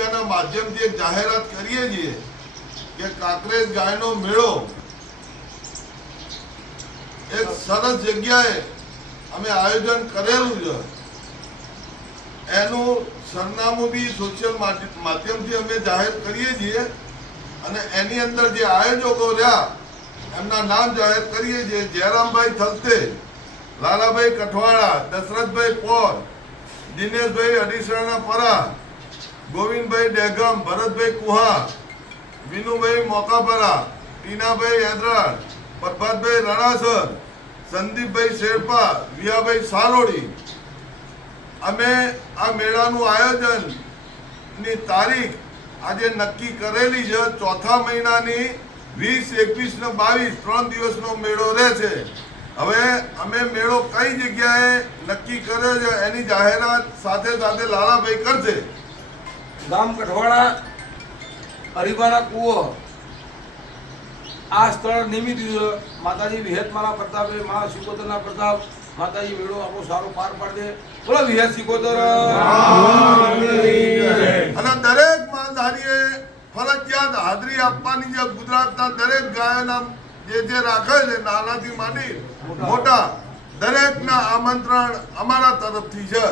મીડિયાના માધ્યમથી એક જાહેરાત કરીએ છીએ કે કાંકરેજ ગાયનો મેળો એક સરસ જગ્યાએ અમે આયોજન કરેલું છે. એનું સરનામું બી સોશિયલ માધ્યમથી અમે જાહેર કરીએ છીએ અને એની અંદર જે આયોજકો રહ્યા એમના નામ જાહેર કરીએ છીએ. જયરામભાઈ થલતે, લાલાભાઈ કઠવાડા, દશરથભાઈ પોર, દિનેશભાઈ અડીસરાના પરા, ગોવિંદભાઈ ડેગમ, ભરતભાઈ કુહા, વિનુભાઈ મોકાપરા, ટીનાભાઈ હેદરાડ, પ્રભાતભાઈ રણાસર, સંદીપભાઈ શેરપા, વિયાભાઈ સાલોડી. અમે આ મેળાનું આયોજનની તારીખ આજે નક્કી કરેલી છે. ચોથા મહિનાની 20, 21 ને 22 3 દિવસનો મેળો રહેશે. હવે અમે મેળો કઈ જગ્યાએ નક્કી કર્યો છે એની જાહેરાત સાથે સાથે લાલાભાઈ કરશે. ગામ કઠવાડા, હરિભાના કુવો આ સ્થળ નિમિત્ત માતાજી વિહેતમાના પ્રતાપે, મા સિકોતરના પ્રતાપ, માતાજી મેળો આપણો સારો પાર પાડે. બોલો વિહેત સિકોતર. અને દરેક માલધારીએ ફરજિયાત હાજરી આપવાની છે. ગુજરાતના દરેક ગાયોના જે રાખે છે નાનાથી માંડી મોટા દરેકના આમંત્રણ અમારા તરફથી છે.